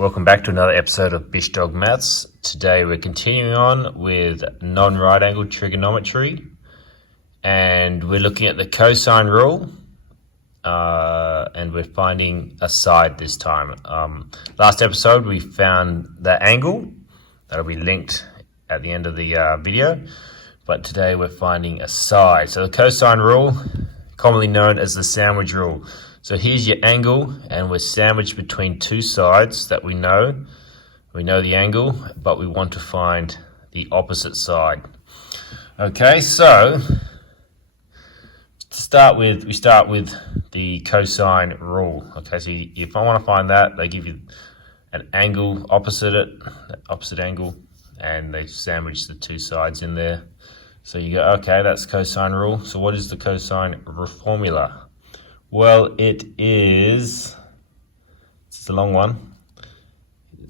Welcome back to another episode of Bish Dog Maths. Today we're continuing on with non-right angle trigonometry, and we're looking at the cosine rule, and we're finding a side this time. Last episode we found the angle. That'll be linked at the end of the video, but today we're finding a side. So the cosine rule, commonly known as the sandwich rule. So here's your angle, and we're sandwiched between two sides that we know. We know the angle, but we want to find the opposite side. Okay, so to start with, we start with the cosine rule. Okay, so if I want to find that, they give you an angle opposite it, opposite angle, and they sandwich the two sides in there. So you go, okay, that's cosine rule. So what is the cosine formula? Well, it's a long one.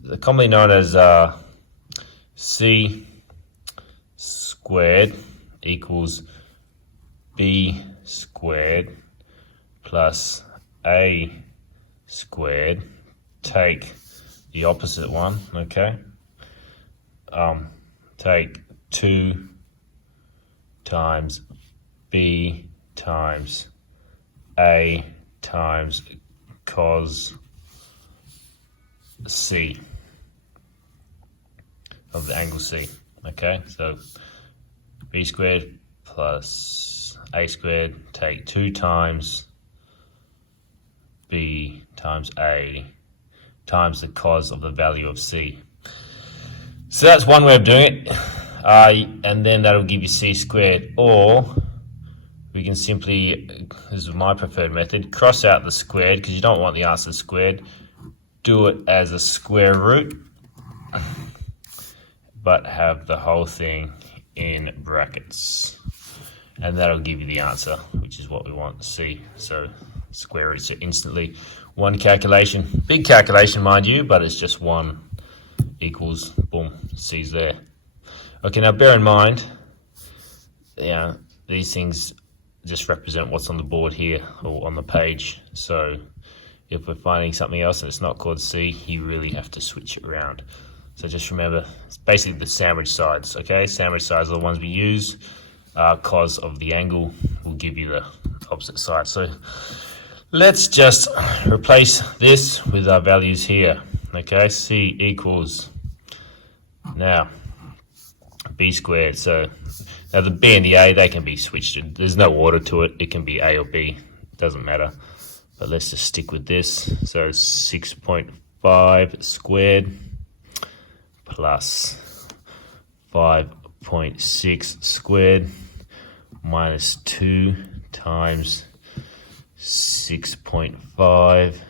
It's commonly known as C squared equals B squared plus A squared. Take the opposite one, okay? Take 2 times B times A times cos C of the angle C. Okay, so B squared plus A squared, take 2 times B times A times the cos of the value of C. So that's one way of doing it, and then that'll give you C squared, or we can simply, this is my preferred method, cross out the squared because you don't want the answer squared. Do it as a square root, but have the whole thing in brackets. And that'll give you the answer, which is what we want to see. So square roots are instantly one calculation. Big calculation, mind you, but it's just 1 equals, boom, C's there. Okay, now bear in mind, these things just represent what's on the board here or on the page. So if we're finding something else and it's not called C, you really have to switch it around. So just remember, it's basically the sandwich sides, okay? Sandwich sides are the ones we use. Cos of the angle will give you the opposite side. So let's just replace this with our values here, okay? C equals, now, B squared. So now the B and the A, they can be switched. There's no order to it. It can be A or B. It doesn't matter. But let's just stick with this. So 6.5 squared plus 5.6 squared minus 2 times 6.5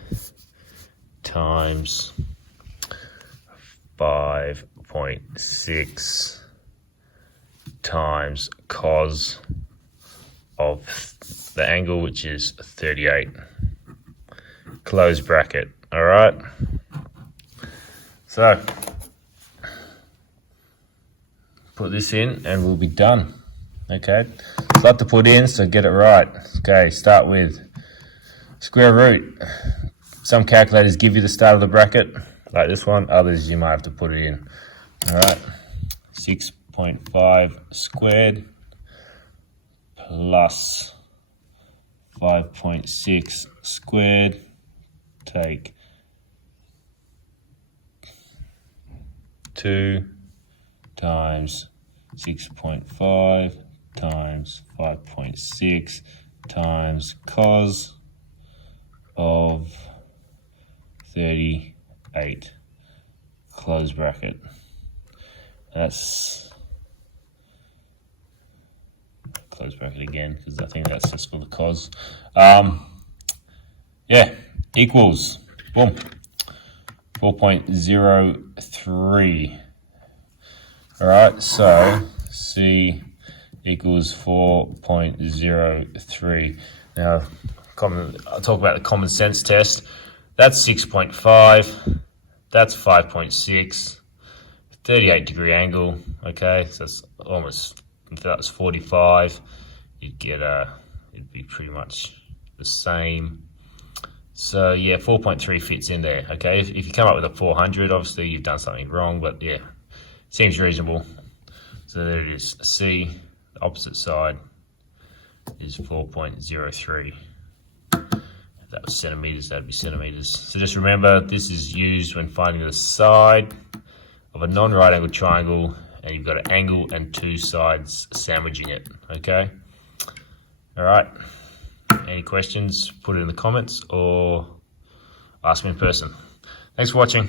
times 5.6 times cos of the angle, which is 38. Close bracket. All right. So put this in and we'll be done. Okay. It's a lot to put in, so get it right. Okay. Start with square root. Some calculators give you the start of the bracket, like this one. Others you might have to put it in. All right. 6.5 squared plus 5.6 squared, take 2 times 6.5 times 5.6 times cos of 38, close bracket. That's close bracket again because I think that's just for the cos. Equals, boom, 4.03. All right, so C equals 4.03. Now, I'll talk about the common sense test. That's 6.5. That's 5.6. 38-degree angle. Okay, so that's almost, if that was 45, you'd get it'd be pretty much the same. So yeah, 4.3 fits in there. Okay, if you come up with a 400, obviously you've done something wrong, but yeah, seems reasonable. So there it is. C, the opposite side is 4.03. If that was centimeters, that'd be centimeters. So just remember, this is used when finding the side of a non-right angled triangle, and you've got an angle and two sides sandwiching it. Okay. All right. Any questions, put it in the comments or ask me in person. Thanks for watching.